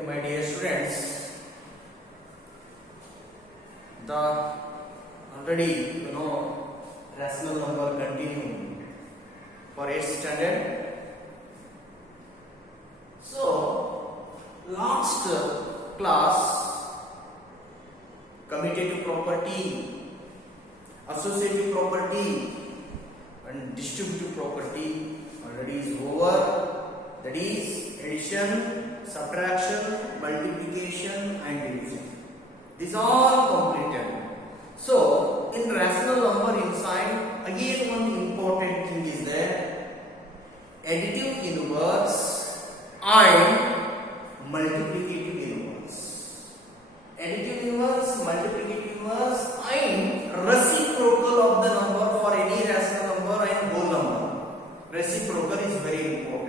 Okay, my dear students, the already rational number continue for 8th standard. So last class, commutative property, associative property and distributive property already is over. That is addition, subtraction, multiplication and division. These all completed. So in rational number inside, again one important thing is there: additive inverse and multiplicative inverse. Additive inverse, multiplicative inverse and reciprocal of the number for any rational number and whole number. Reciprocal is very important.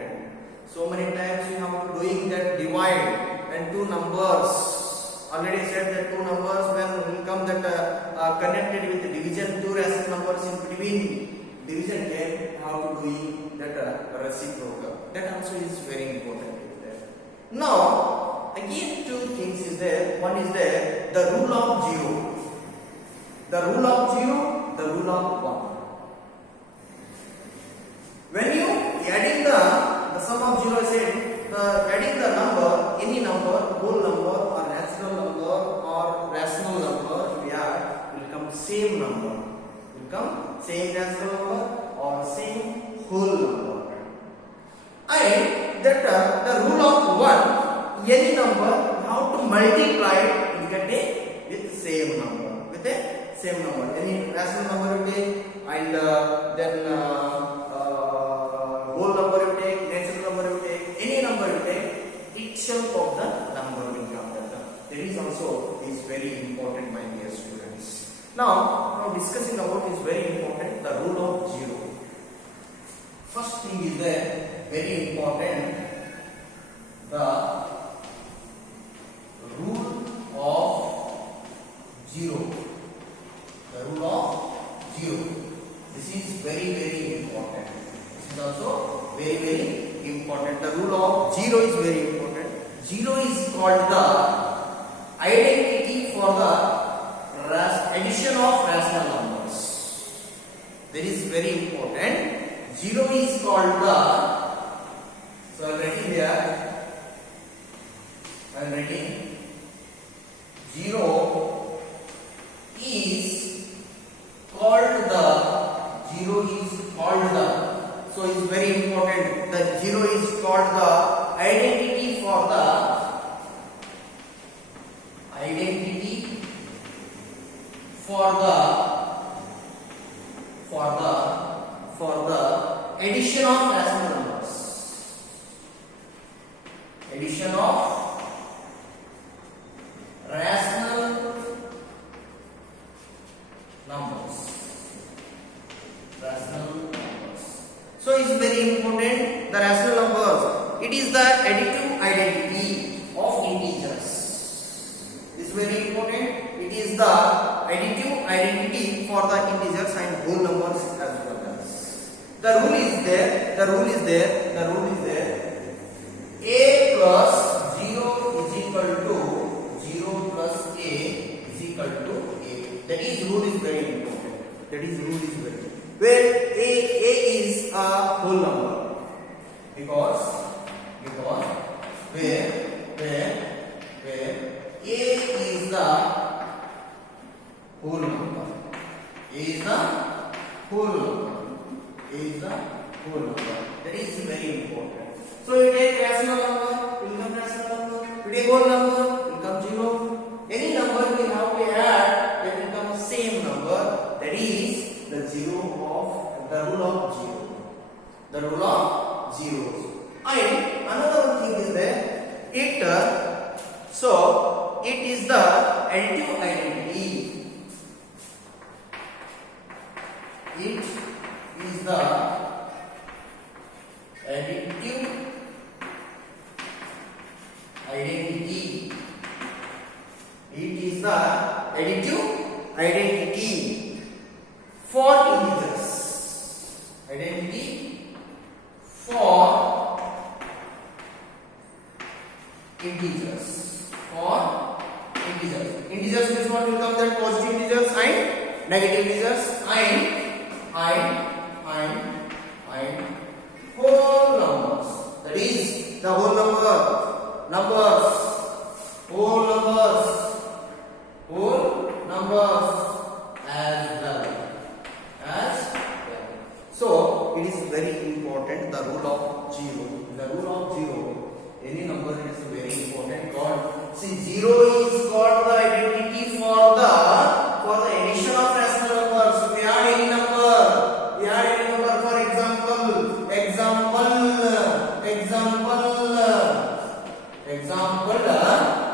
So many times we have to doing that divide when two numbers. Already said that two numbers when will come that connected with division, two rational numbers in between division, then how to doing that reciprocal. That also is very important. Now again two things is there. One is there the rule of zero. The rule of zero, the rule of one. When you adding the sum of zero, said adding the number, any number, whole number or natural number or rational number, we add will come same number. Will come same natural number or same whole number. And that the rule of one, any number, how to multiply it, we can take with same number. With a same number. Any rational number you take and then whole number you take, natural number you take, any number you take, itself of the number will come. That is also is very important, my dear students. Now discussing about is very important, the rule of zero. First thing is that very important, the rule of zero. The rule of zero. This is very important. This is also very important. The rule of zero is very important. Zero is called the identity for the addition of rational numbers. That is very important. Zero is called the, so I am writing here, I am writing zero is called the, so it's very important that zero is called the identity for the addition of rational numbers. Addition of rational numbers. So it's very important, the rational numbers. It is the additive identity of integers. It's very important. It is the additive identity for the integers and whole numbers as well as. The rule is there. A plus 0 is equal to 0 plus A is equal to A. That is rule is very important. Where A is a whole number, because where A is the whole number. That is very important. So you take rational number, will come rational number. You take whole number, will come zero. Any number we have to add, that will come same number. That is the the rule of zeros. And another thing is that it is the additive identity. It is the additive identity. It is the additive identity for integers. Identity for integers. For integers. Integers means what will come? That positive integers and negative integers and whole numbers. That is the whole numbers, whole numbers as well. So it is very important, the rule of zero. The rule of zero, any number is very important. See, zero is called the identity for the addition of rational numbers. We add any number. For example.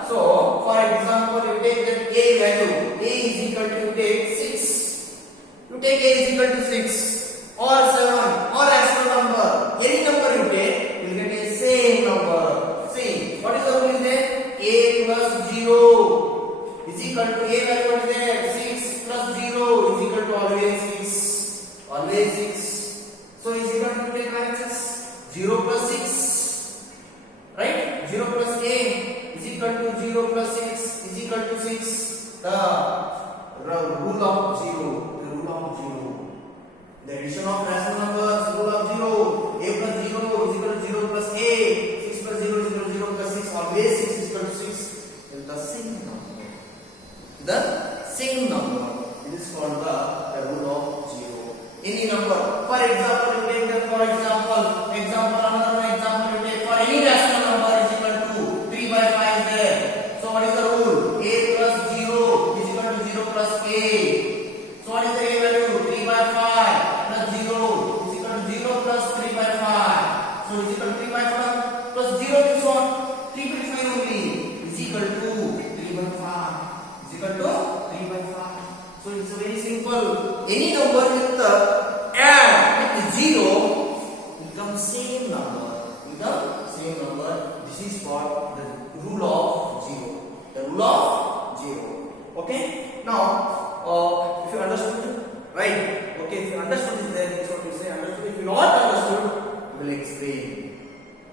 So for example, you take that a value. A is equal to, you take 6. You take a is equal to 6 or 7 or rational number. Any number you take, you will get a same number. See, what is the rule is there? A plus 0 is equal to a value. What is there? 6 plus 0 is equal to always 6. Always 6. So is equal to, take RHS. 0 plus 6. Right? 0 plus a is equal to 0 plus 6 is equal to 6. The rule of 0. The rule of 0. The addition of rational numbers, rule of 0. A plus 0 is equal to 0 plus a. 6 plus 0 is equal to 0 plus 6. Always 6 is equal to 6. Is the same number. The same number. It is called the rule of 0. Any number. For example, you take the, another example you take, for any rational number is equal to 3 by 5 there. So what is the rule? A plus 0 is equal to 0 plus a. So what is the a value? 3 by 5 plus 0 is equal to 0 plus 3 by 5. So is equal to 3 by 5 plus 0 is what? 3 by 5 only is equal to 3 by 5. Is equal to 3 by 5. So it's very simple. Any number with the add with 0 becomes same number. This is called the rule of 0. The rule of 0. Okay? Now, if you understood, right? Okay, if you understood this, then that's what you say. Understood. If you not understood, I will explain.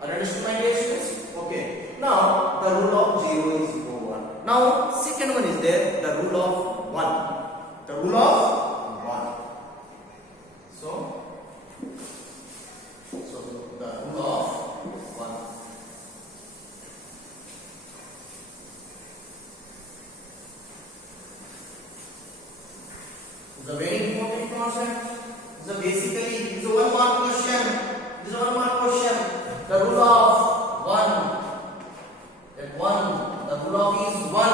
Are you understood, my dear students? Okay. Now, the rule of 0 is equal to 1. Now, second one is there, the rule of 1. The rule of 1. So the rule of 1. It's a very important concept. So basically, it's a one mark question. The rule of 1. That 1. The rule of is 1.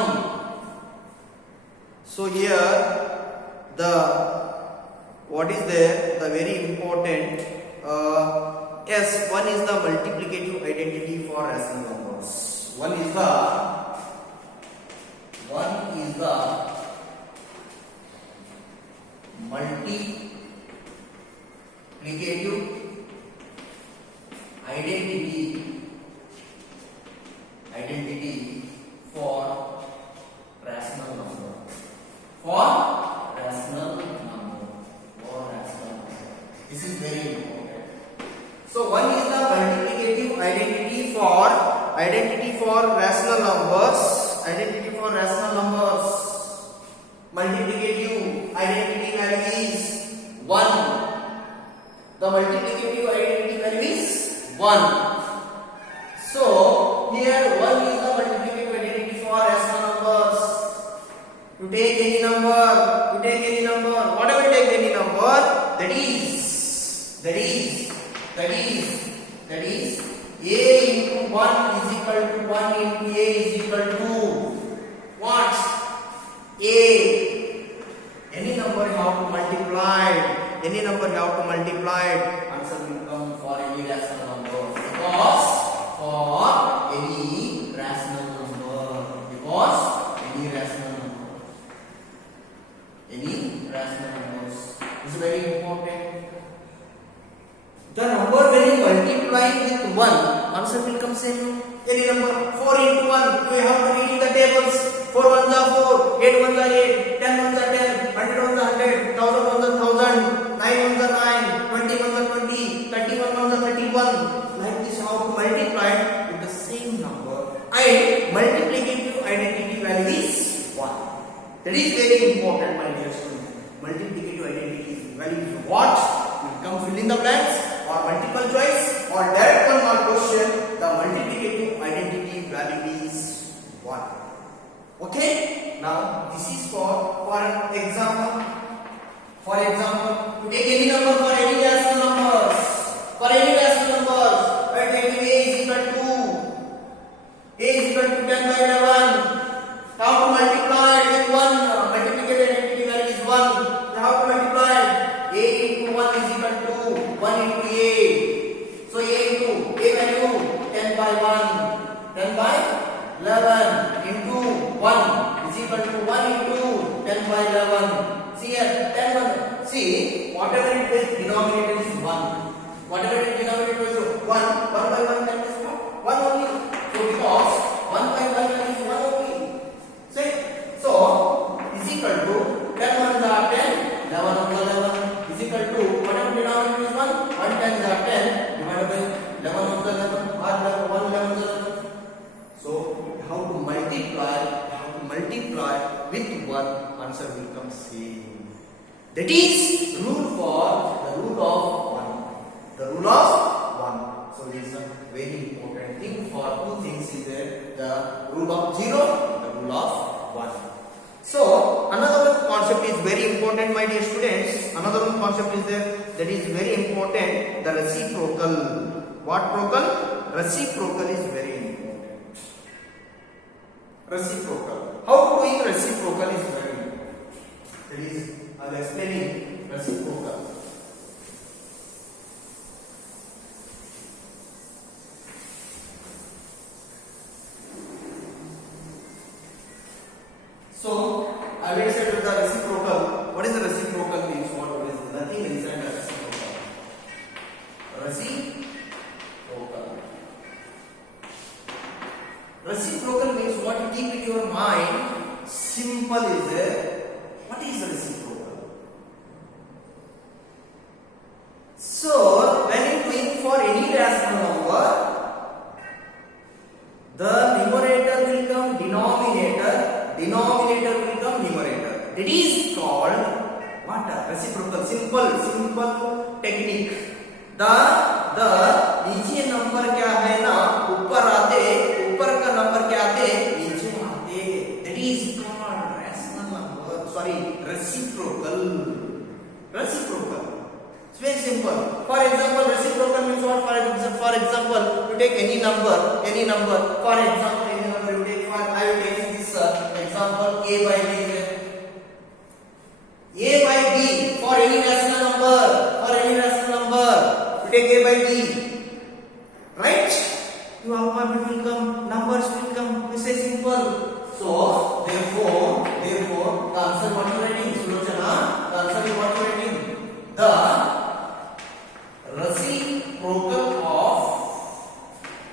So here, what is there? The very important. Yes, 1 is the multiplicative identity for rational numbers. 1 is the multiplicative identity for rational number. This is very important. So 1 is the multiplicative identity for rational numbers. Multiplicative identity value is 1. The multiplicative identity value is 1. So here 1 is the multiplicative identity for rational numbers. You take any number, whatever you take any number, that is a into 1 is equal to 1 into a is equal to what? A. Any number you have to multiply. Answer will come for any rational number. Because any rational number. Any rational numbers is very important. The number when you multiply with 1, answer will come same. Any number 4 into 1, we have to read in the tables. 4 ones are 4, 8 ones are 8, 10 ones are 10, 100 ones are 100, 1000 ones are 1000, 9 ones are 9, 20 ones are 20, 31 ones are 31. Like this, how to multiply with the same number. And is very important, my dear students. Multiplicative identity is value is what? You come fill in the blanks or multiple choice or direct one mark question. The multiplicative identity value is 1. Okay? Now this is for example. For example, to take any number for any rational numbers. For any rational numbers, I take a is equal to 10 by 11. How to multiply it with 1? Multiplicative identity value is 1. How to multiply it? A into 1 is equal to 1 into A. So A value 10 by 1. 10 by 11 into 1 is equal to 1 into 10 by 11. See here, 10 1. See, whatever it is, denominator is 1. Whatever it denominator is 1 by 1 that is what? 1 only. So because 1 by 1 is 1 only. See? So is equal to 10 1s are 10, 11 1s are 11 is equal to whatever denominator is 1, 1 10s are 10 divided by 11 1s are 11 or 1 11 is 11. So how to multiply with 1, answer will come same. That is the rule of 1. The rule of 1. So it is a very important thing. For two things is there: the rule of 0, the rule of 1. So another one concept is very important, my dear students. Another one concept is there that is very important: the reciprocal. What procal? Reciprocal is very important. Reciprocal. How to doing reciprocal is very important. That is, I'll explaining reciprocal. So I will say with the reciprocal. What is the reciprocal means? What is nothing inside the reciprocal? Reciprocal means what you keep in your mind. Simple is there. What is reciprocal? So when you doing for any rational number, the numerator will come denominator will come numerator. It is called what? Reciprocal. Simple technique. The नीचे number क्या है ना, ऊपर का number क्या आते, नीचे आते. That is called rational number. Sorry, reciprocal. It's very simple. For example, reciprocal means what? For example, you take any number. For example, any number you take. I will take this example A by B. A by B for any rational number. You take A by B. Right? Your output will come. Numbers will come. This is simple. So therefore, the answer what you writing? Sulochana. The answer is what you writing? The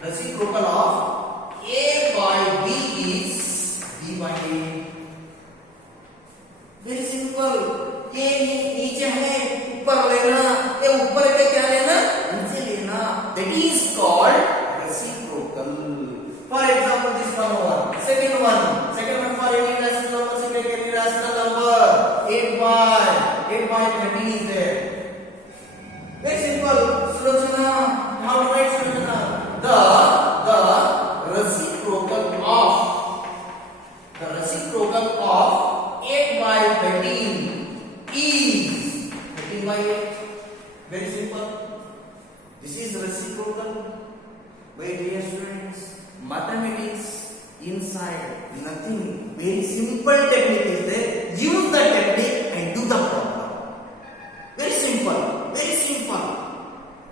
reciprocal of A by B is B by A. Very simple. ये नीचे है, ऊपर लेना. ये ऊपर के क्या लेना? नीचे लेना. That is called reciprocal. For example, this one. Second one for any rational number. So take any rational number. 8 by 13 is there. Very simple. Sulochana. How to write Sulochana? The reciprocal of 8 by 13 is 13 by 8. Very simple. This is reciprocal. My dear students, mathematics inside nothing. Very simple technique is there. Use the technique and do the problem. Very simple.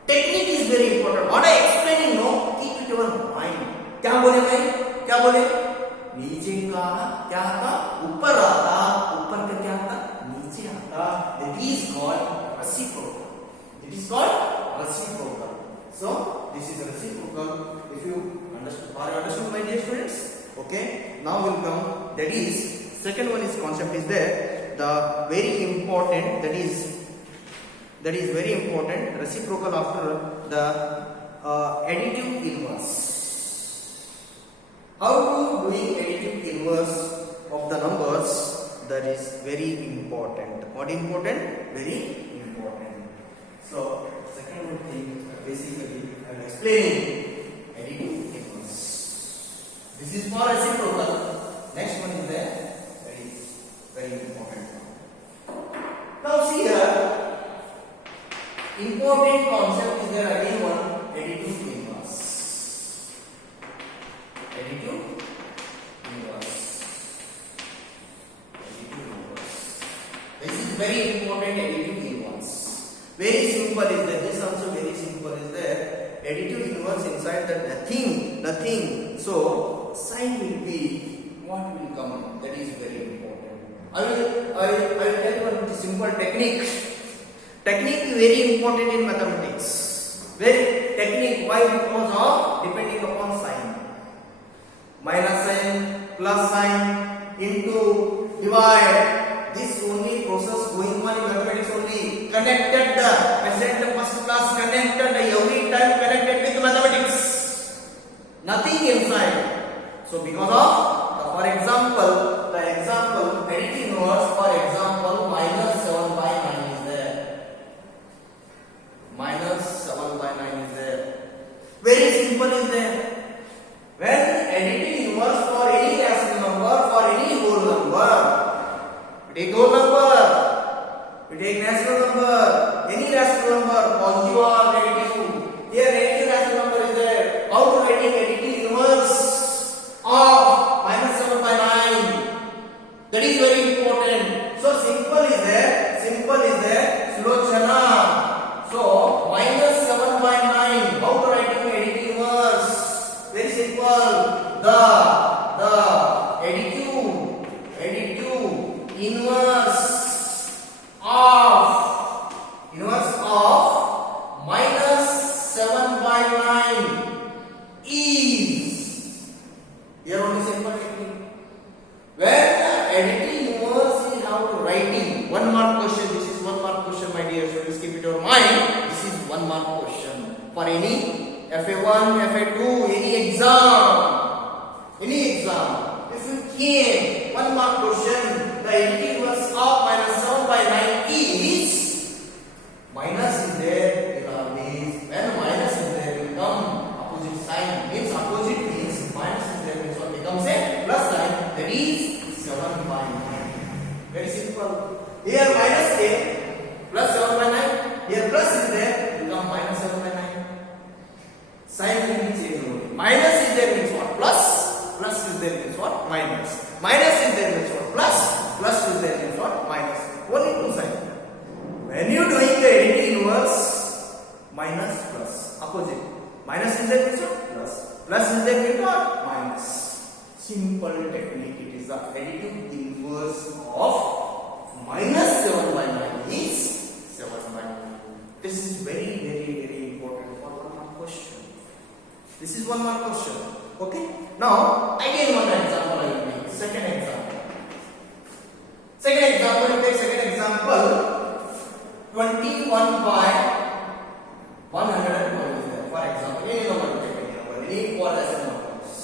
Technique is very important. What I explaining, no, keep it in your mind. क्या बोले भाई? नीचे का क्या आता? ऊपर आता. ऊपर का क्या आता? नीचे आता. That is called reciprocal. So this is reciprocal. If you understood, my dear students? Okay. Now will come. That is second one is concept is there. The very important that is very important. Reciprocal after the additive inverse. How to doing additive inverse of the numbers? that is very important. What important? Very important. So second thing, basically I am explaining additive inverse. This is for reciprocal. Next one is there. That is very important. Now see here, important concept is there again one, additive inverse. Additive inverse. Additive inverse. This is very important, additive inverse. Very simple is there. This also very simple is there. Additive inverse inside that nothing. So sign will be what will come. That is very important. I will tell you one simple technique. Technique is very important in mathematics. Very technique. Why? Because of depending upon sign. Minus sign, plus sign, into, divide. This only process going on in mathematics only. Connected the present first class connected every time connected with mathematics. Nothing inside. So because of for example, the example additive inverse, for example, minus 7 by 9 is there. Minus 7 by 9 is there. Very simple is there. When additive inverse for any rational number, for any whole number, we take whole number, we take natural number, any rational number, positive or negative. Here negative rational number is there. How to writing additive inverse of minus 7 by 9? That is very important. So simple is there, Sulochana. So minus 7 by 9. How to writing additive inverse? Very simple. The additive inverse of minus 7 by 9 is, here only simple technique. When additive inverse is how to writing, 1 mark question. This is 1 mark question, my dear students. Keep it in your mind. This is 1 mark question for any FA1, FA2, any exam. If you came 1 mark question, the additive inverse of minus 7 by 9 is, minus is there, will always, when minus is there will come opposite sign, means opposite means minus is there means what becomes a plus sign, that is 7 by 9. Very simple. Here minus came, plus 7 by 9, here plus is there, become minus 7 by 9. Sign will be changed only. Minus is there means what? Plus is there means what? Minus. Minus is there means what? Plus is there means what? Minus. Only two signs. When you doing the additive inverse, minus plus opposite. Minus is there means what? Plus is there means what? Minus. Simple technique. It is the additive inverse of minus 7 by 9 is 7 by 9. This is very important for 1 mark question. This is 1 mark question. Okay. Now again one example I will make. Second example. You take second example. 21 by 112 is there. For example, any number, any four rational numbers.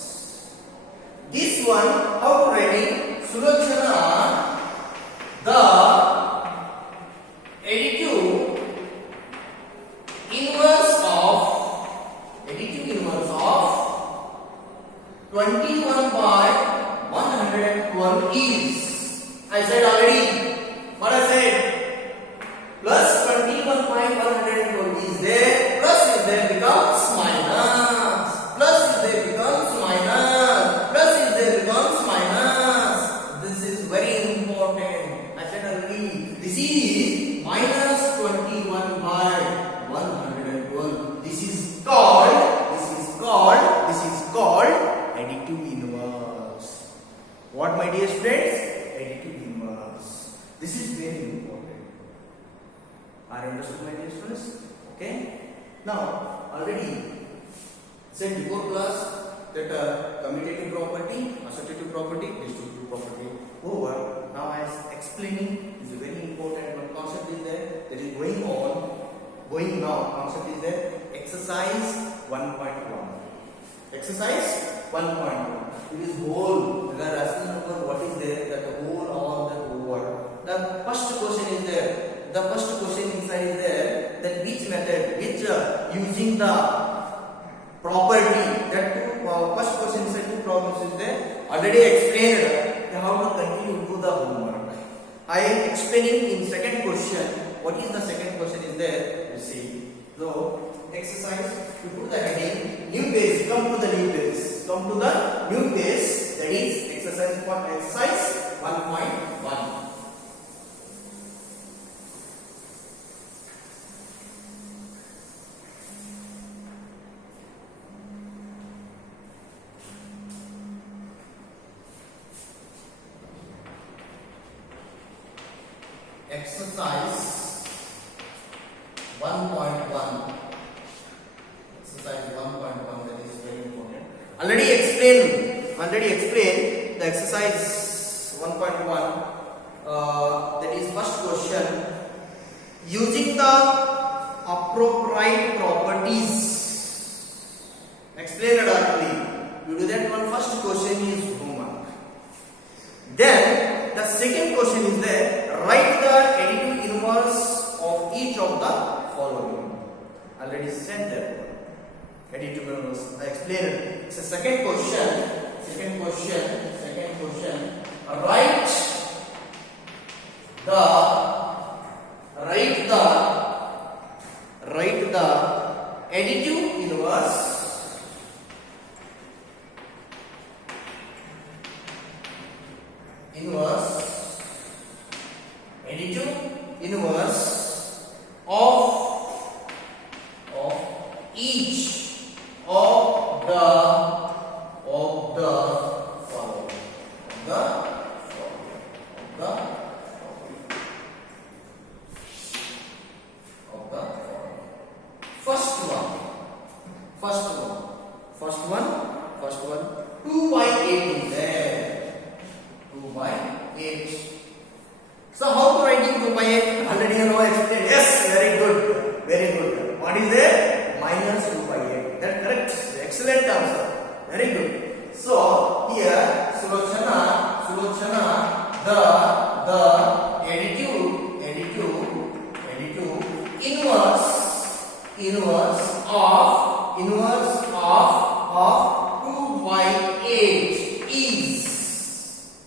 This one, how to writing? Sulochana, the additive inverse of 21 by 112 is, I said already, what I said, plus 21 by 112 is there, plus is there becomes minus, plus is there becomes minus, plus is there becomes minus. This is very important. I said already, this is minus 21 by 112. This is called additive inverse. What, my dear students? Additive inverse. This is very important. Are you understood, my dear students? Okay. Now already said before class that commutative property, associative property, distributive property. Over. Now I am explaining is very important. One concept is there that is going now. Concept is there. Exercise 1.1. Exercise 1.1. It is whole. The rational number, what is there? That whole all that over. The first question is there. The first question inside is there. That which method, which using the property. That first question inside two problems is there. Already explained how to continue to the homework. I am explaining in second question. What is the second question is there? You see. So exercise. You put the heading. New page. Come to the new page. Come to the new page. That is exercise 1.1. Exercise 1.1. Exercise 1.1, that is very important. Already explained the exercise 1.1. That is first question. Using the appropriate properties. Explained earlier. You do that one. First question is homework. Then the second question is there. Write the additive inverse of each of the following. Already said that one. Additive inverse. I explained it. It's a second question. Write the additive inverse of each of the following. First one 2 by 8 is there. 2 by 8. So how to writing 2 by 8? Already you know explained. Yes, very good. What is there? Minus 2 by 8. That correct. Excellent answer. Very good. So here Sulochana, the additive inverse of 2 by 8 is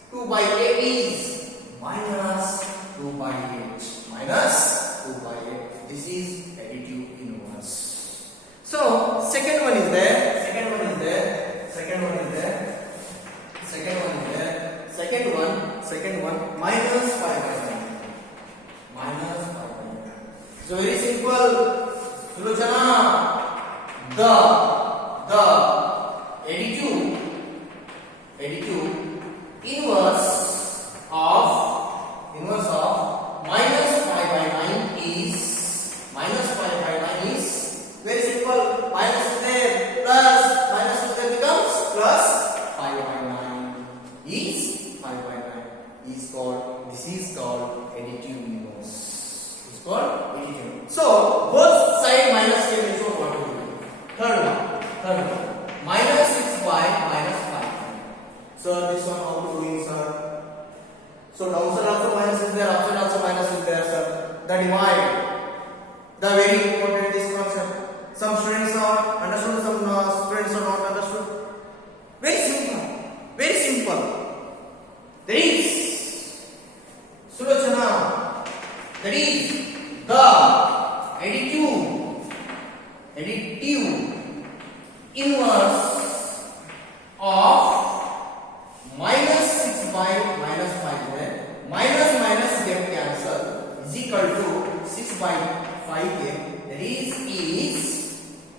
minus 2 by 8. This is additive inverse. So second one is there. Second one minus 5 by 9. So very simple. Sulochana, the additive inverse of minus 5 by 9 is very simple. Minus is there, plus minus is there becomes plus 5 by 9 is 5 by 9 is called. This is called additive inverse. So both side minus can be shown. What to do? Third one. Minus 6 by minus 5. So this one how to doing, sir? So downside also minus is there, upside also minus is there, sir. The divide. The very important this one, sir. Some students are understood, some students are not understood. Very simple. There is Sulochana. That is the additive inverse of minus 6 by minus 5 है. Minus get cancel is equal to 6 by 5 है. That is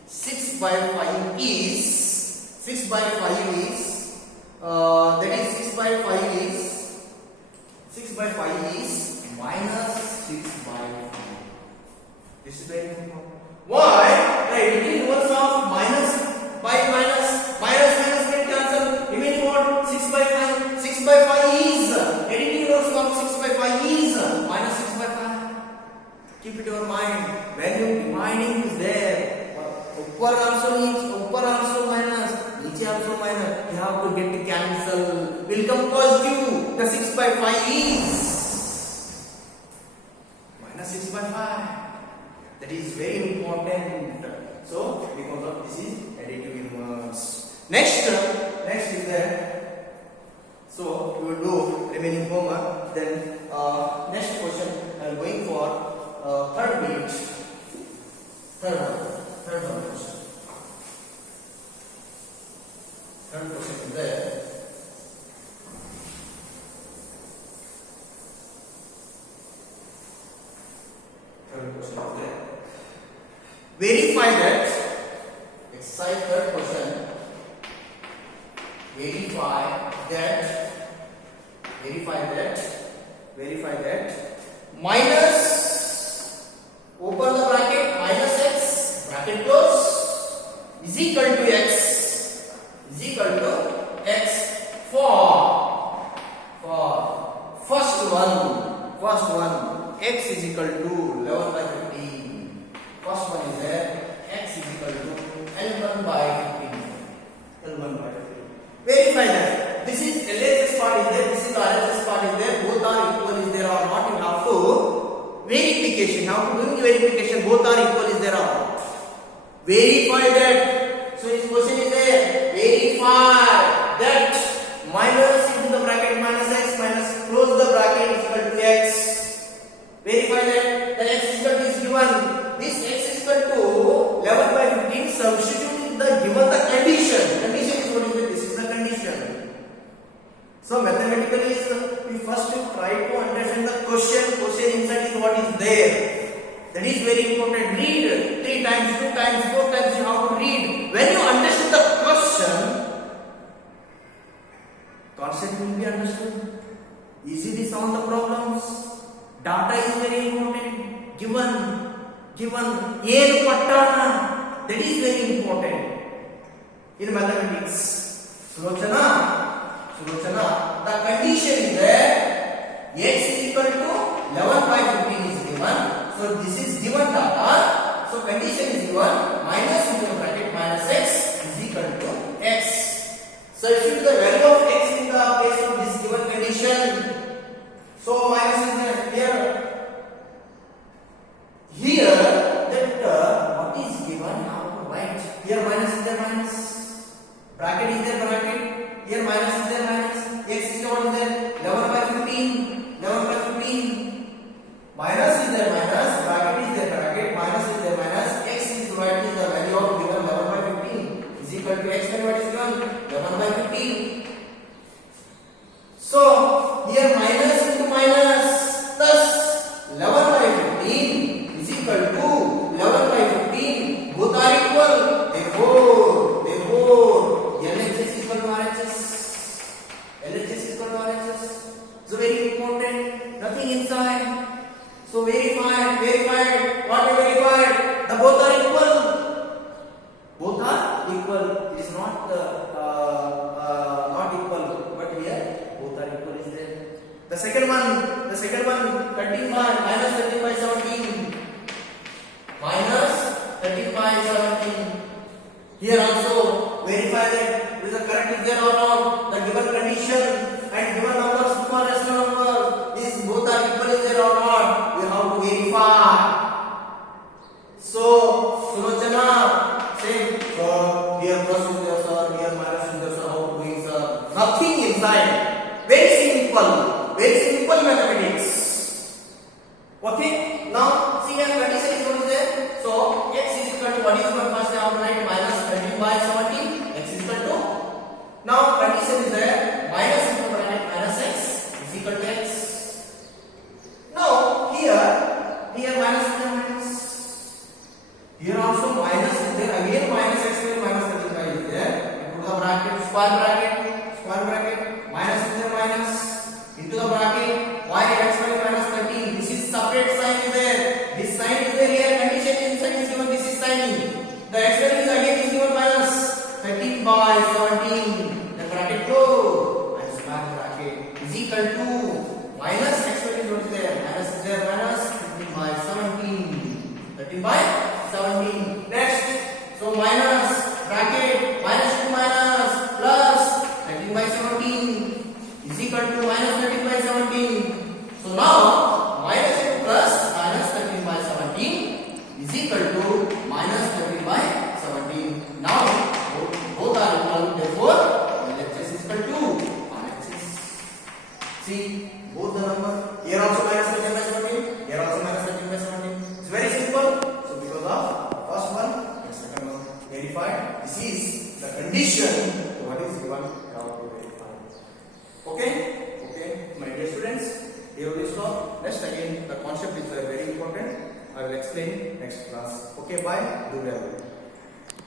6 by 5 is minus 6 by 5. This is very important. Why? The additive inverse of minus by minus get cancel. Remaining what? 6 by 5. 6 by 5 is additive inverse of 6 by 5 is minus 6 by 5. Keep it in your mind. When you dividing is there, upper also minus, नीचे also minus. you have to get cancel. Will come positive. The 6 by 5 is minus 6 by 5. That is very important. So because of this is additive inverse. Next is that. So we will do remaining homework. Then next question I am going for third bit. Third one question. Third question is there. Third question is there. Verify that. Exercise third question. Verify that minus, open the bracket, minus x, bracket close, is equal to x for first one x is equal to 11 by 15. First one is there, x is equal to L1 by 15. Verify that. This is LHS part is there, this is RHS part is there, both are equal is there or not, you have to verification. How to do verification? Both are equal is there or not. Verify that. So this question is there. Verify that minus into the bracket minus x minus close the bracket is equal to x. Verify that the x is equal to is given. This x is equal to 11 by 15. Substitute the given the condition. Condition is what is it? This is the condition. So mathematically we first try to understand the question. Question inside is what is there. That is very important. Read 3 times, 2 times, 4 times. You have to read. When you understand the question, concept will be understood. Easily solve the problems. Data is very important. Given ಏನು ಪಟ್ಟಣ. That is very important in mathematics. Sulochana, the condition is that x is equal to 11 by 15 is given. So this is given data. So condition is given minus into the bracket minus x is equal to x. So if you the value of x in the place of this given condition. So minus is there here that what is given how to write. Here minus is there minus. Bracket is there bracket. Here minus is there minus. X is what is there 11 by 15. Minus is there minus. Bracket is there bracket. Minus is there minus. X is what is the value of given 11 by 15 is equal to x by what is given 11 by 15. So here minus into minus, thus 11 by 15 is equal to 11 by 15. Both are equal. Therefore LHS is equal to RHS. LHS is equal to RHS. So very important. Nothing inside. So verified. What is verified? The both are equal. Both are equal. It is not not equal. But here both are equal is there. The second one 35 minus 30 by 17. Minus 30 by 17. Here also verify that is the correct is there or not. The given condition and given number smallest number is both are equal is there or not. We have to verify. So Sulochana same. So here plus is there sir, here minus is there sir. How to doing sir? Nothing inside. Very simple mathematics. Okay. Now see here condition is what is there. So x is equal to what is given first I have to write minus 13 by 17. X is equal to. Now condition is there minus into bracket minus x is equal to x. Now here minus is there minus. Here also minus is there again minus x square minus 35 is there. You put the bracket square bracket minus is there minus into the bracket y x square minus 13. This is separate sign is there. This sign is there here. Condition inside is given. This is signing. The x value is again is given minus 13 by 17. The bracket close. And square bracket is equal to minus x value is what is there. Minus is there minus 13 by 17. 13 by 17. Next. So minus bracket minus 2 minus plus explain next class. Okay, bye. Do well.